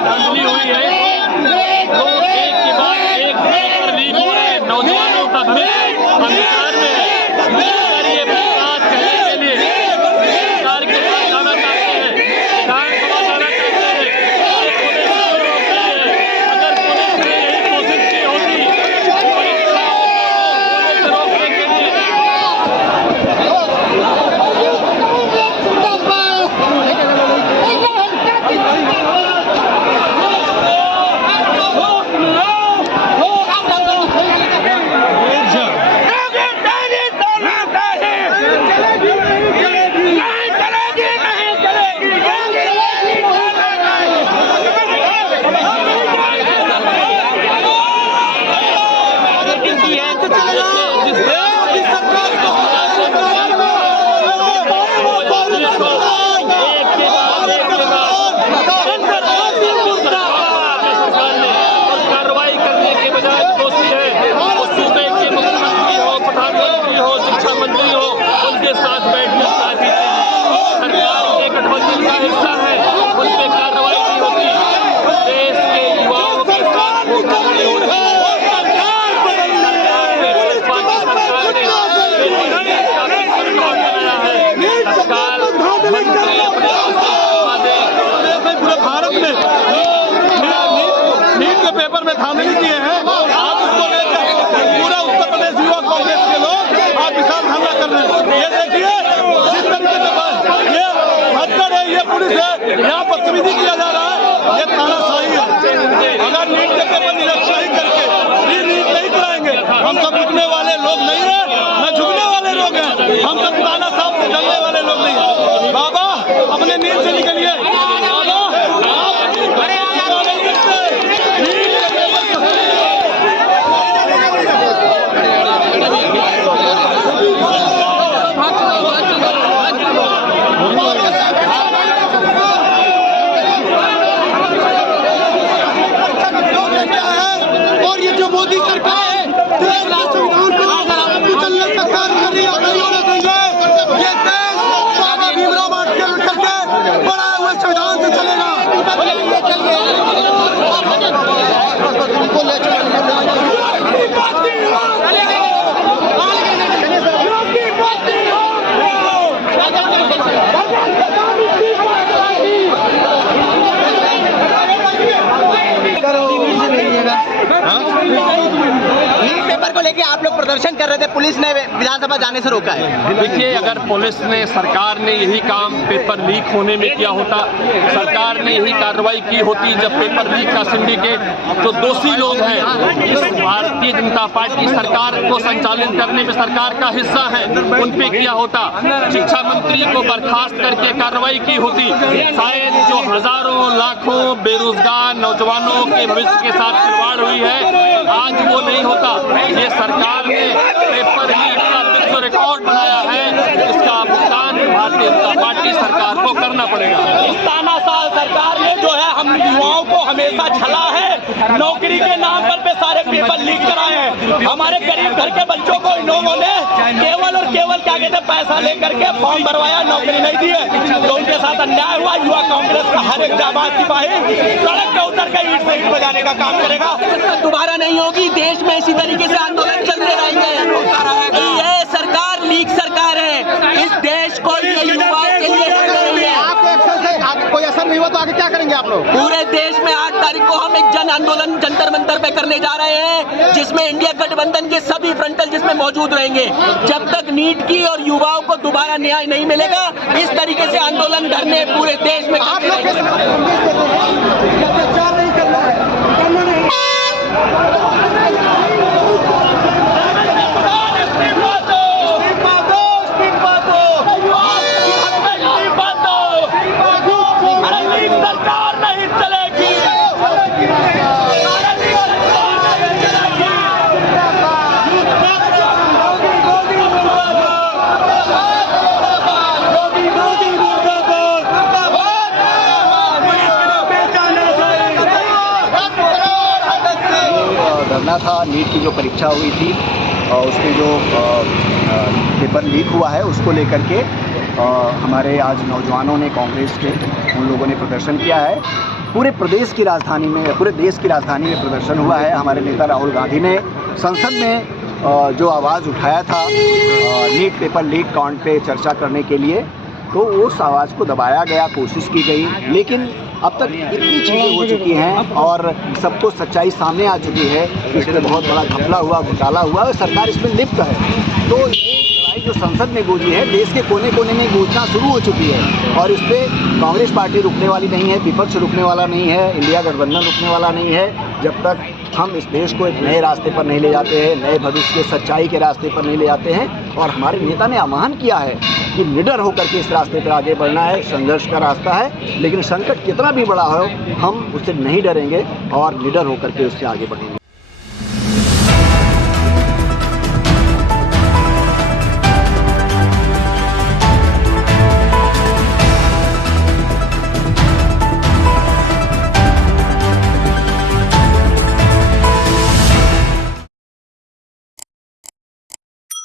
धांधली हुई है। लोग एक के बाद एक पेपर लीक हो रहे हैं, नौजवानों का भविष्य अंधकार में है। ये बात कहने के लिए सरकार के पास जाना चाहते हैं, विधानसभा जाना चाहते हैं, पुलिस को रोक रही है। अगर पुलिस ने यही कोशिश की होती पुलिस रोकने के लिए साथ बैठकर साथ ही सरकार के गठबंधन का हिस्सा है, उन पे कार्रवाई नहीं होती। देश के युवाओं के साथ धोखाधड़ी हो रही है। पूरे भारत में नीट के पेपर में धांधली किए हैं। आप उसको लेकर पूरा उत्तर प्रदेश युवा कांग्रेस के लोग आप विशाल धरना कर रहे हैं। ये देखिए जिस तरीके से ये हत्यार है, ये पुलिस है, यहाँ बदतमीजी किया जा रहा है, ये तानाशाही है। अगर नीट के पेपर निरक्षाही करके नीट नहीं कराएंगे, हम सब रुकने वाले लोग नहीं है, न झुकने वाले लोग हैं। हम सब तानाशाह से डरने वाले लोग नहीं है। बाबा अपने नींद से निकलिए। और ये जो मोदी सरकार है देश के संविधान को कुचलने का कार्य कर रही है, नहीं होने देंगे। ये देश बाबा भीमराव अम्बेडकर करके बनाए हुए संविधान से चलेगा। पेपर को लेके आप लोग प्रदर्शन कर रहे थे, पुलिस ने विधानसभा जाने से रोका है। देखिए, अगर पुलिस ने, सरकार ने यही काम पेपर लीक होने में किया होता, सरकार ने यही कार्रवाई की होती जब पेपर लीक का सिंडिकेट जो दोषी लोग हैं, इस भारतीय जनता पार्टी सरकार को संचालित करने में सरकार का हिस्सा है, उन पे किया होता। शिक्षा मंत्री को बर्खास्त करके कार्रवाई की होती, शायद जो हजारों लाखों बेरोजगार नौजवानों के भविष्य के साथ खिलवाड़ हुई है, आज वो नहीं होता। ये सरकार ने पेपर लीक का विश्व रिकॉर्ड बनाया है, इसका भुगतान भारतीय जनता पार्टी सरकार को करना पड़ेगा। तानाशाह सरकार ने जो है हम युवाओं को हमेशा छला है, नौकरी के नाम पर सारे पेपर लीक कराए हैं। हमारे गरीब घर के बच्चों को इन लोगों ने केवल और केवल क्या कहते हैं पैसा लेकर के फॉर्म भरवाया, नौकरी नहीं दी है, तो उनके साथ अन्याय हुआ। युवा कांग्रेस का हर एक जाबाज सिपाही सड़क पे उतर के ईंट से ईंट बजाने का काम करेगा। दोबारा नहीं होगी, देश में इसी तरीके से आंदोलन चलते रहेंगे। ये सरकार लीक सरकार है, इस देश को युवाओं के लिए कोई असर नहीं हुआ तो आगे क्या करेंगे आप लोग? पूरे देश में 8 तारीख को हम एक जन आंदोलन जंतर मंतर पे करने जा रहे हैं, जिसमें इंडिया गठबंधन के सभी फ्रंटल जिसमें मौजूद रहेंगे। जब तक नीट की और युवाओं को दोबारा न्याय नहीं मिलेगा, इस तरीके से आंदोलन धरने पूरे देश में आप लोग करना था। नीट की जो परीक्षा हुई थी उसके जो पेपर लीक हुआ है उसको लेकर के हमारे आज नौजवानों ने, कांग्रेस के उन लोगों ने प्रदर्शन किया है। पूरे प्रदेश की राजधानी में, पूरे देश की राजधानी में प्रदर्शन हुआ है। हमारे नेता राहुल गांधी ने संसद में जो आवाज़ उठाया था नीट पेपर लीक कांड पे चर्चा करने के लिए, तो उस आवाज़ को दबाया गया, कोशिश की गई, लेकिन अब तक इतनी चीज़ें हो चुकी हैं और सबको सच्चाई सामने आ चुकी है कि इसमें बहुत बड़ा घपला हुआ, घोटाला हुआ और सरकार इसमें लिप्त है। तो ये लड़ाई जो संसद में गूंजी है, देश के कोने कोने में गूंजना शुरू हो चुकी है और इस पर कांग्रेस पार्टी रुकने वाली नहीं है, विपक्ष रुकने वाला नहीं है, इंडिया गठबंधन रुकने वाला नहीं है, जब तक हम इस देश को एक नए रास्ते पर नहीं ले जाते हैं, नए भविष्य के सच्चाई के रास्ते पर नहीं ले जाते हैं। और हमारे नेता ने आह्वान किया है कि निडर होकर के इस रास्ते पर आगे बढ़ना है, संघर्ष का रास्ता है, लेकिन संकट कितना भी बड़ा हो हम उससे नहीं डरेंगे और निडर होकर के उससे आगे बढ़ेंगे।